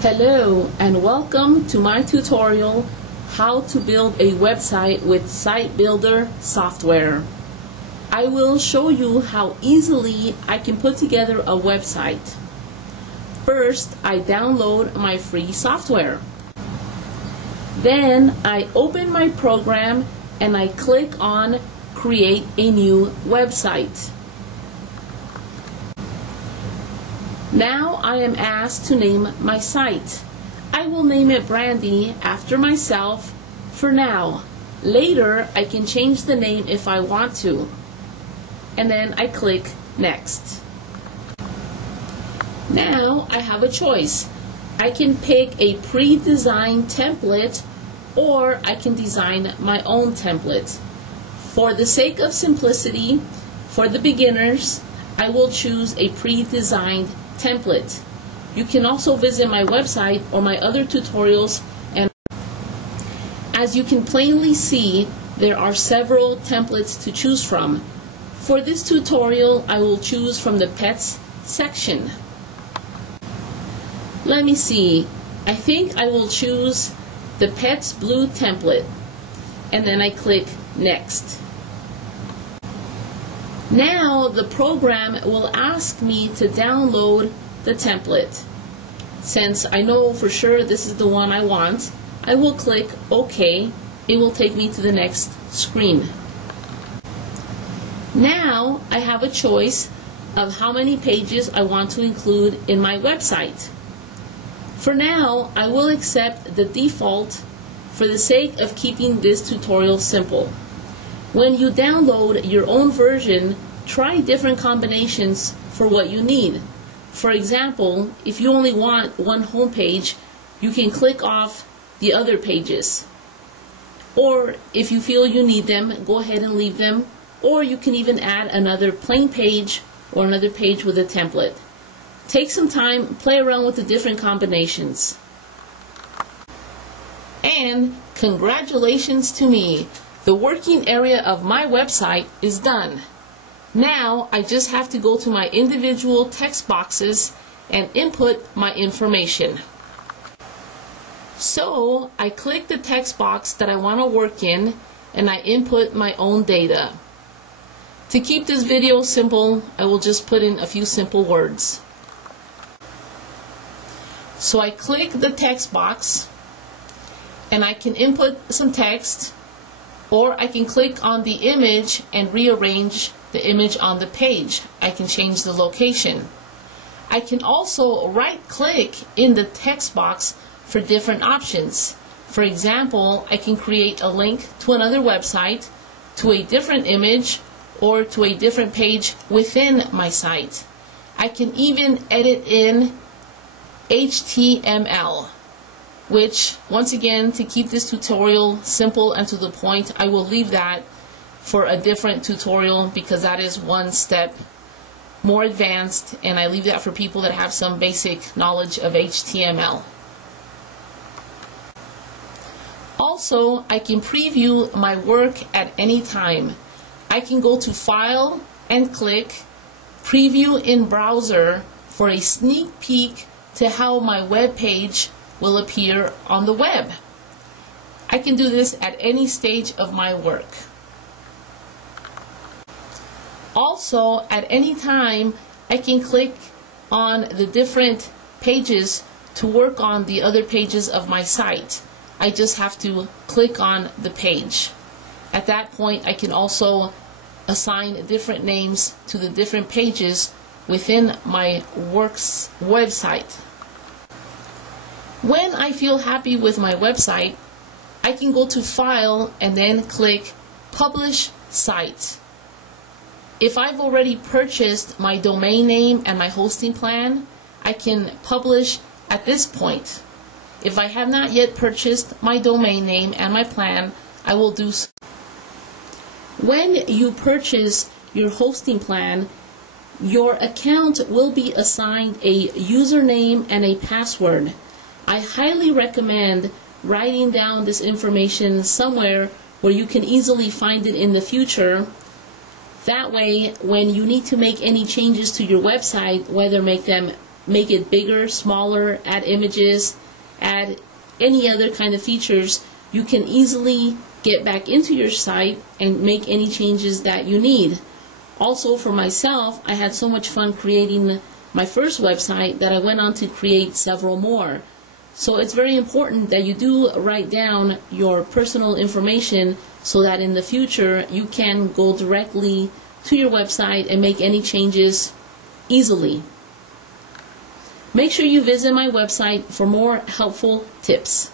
Hello and welcome to my tutorial how to build a website with Site Builder software. I will show you how easily I can put together a website. First, I download my free software. Then I open my program and I click on Create a New Website. Now I am asked to name my site. I will name it Brandy after myself for now. Later I can change the name if I want to. And then I click Next. Now I have a choice. I can pick a pre-designed template or I can design my own template. For the sake of simplicity, for the beginners, I will choose a pre-designed template. You can also visit my website or my other tutorials, and as you can plainly see, there are several templates to choose from. For this tutorial, I will choose from the pets section. Let me see. I think I will choose the Pets Blue template, and then I click Next. Now the program will ask me to download the template. Since I know for sure this is the one I want, I will click OK. It will take me to the next screen. Now I have a choice of how many pages I want to include in my website. For now, I will accept the default for the sake of keeping this tutorial simple. When you download your own version, try different combinations for what you need. For example, if you only want one home page, you can click off the other pages. Or if you feel you need them, go ahead and leave them. Or you can even add another plain page or another page with a template. Take some time, play around with the different combinations. And congratulations to me! The working area of my website is done. Now I just have to go to my individual text boxes and input my information. So I click the text box that I want to work in and I input my own data. To keep this video simple, I will just put in a few simple words. So I click the text box and I can input some text, or I can click on the image and rearrange the image on the page. I can change the location. I can also right-click in the text box for different options. For example, I can create a link to another website, to a different image, or to a different page within my site. I can even edit in HTML. Which, once again, to keep this tutorial simple and to the point, I will leave that for a different tutorial because that is one step more advanced, and I leave that for people that have some basic knowledge of HTML. Also, I can preview my work at any time. I can go to File and click Preview in Browser for a sneak peek to how my web page will appear on the web. I can do this at any stage of my work. Also, at any time, I can click on the different pages to work on the other pages of my site. I just have to click on the page. At that point, I can also assign different names to the different pages within my work's website. When I feel happy with my website, I can go to File and then click Publish Site. If I've already purchased my domain name and my hosting plan, I can publish at this point. If I have not yet purchased my domain name and my plan, I will do so. When you purchase your hosting plan, your account will be assigned a username and a password. I highly recommend writing down this information somewhere where you can easily find it in the future. That way, when you need to make any changes to your website, whether make them make it bigger, smaller, add images, add any other kind of features, you can easily get back into your site and make any changes that you need. Also, for myself, I had so much fun creating my first website that I went on to create several more. So it's very important that you do write down your personal information so that in the future you can go directly to your website and make any changes easily. Make sure you visit my website for more helpful tips.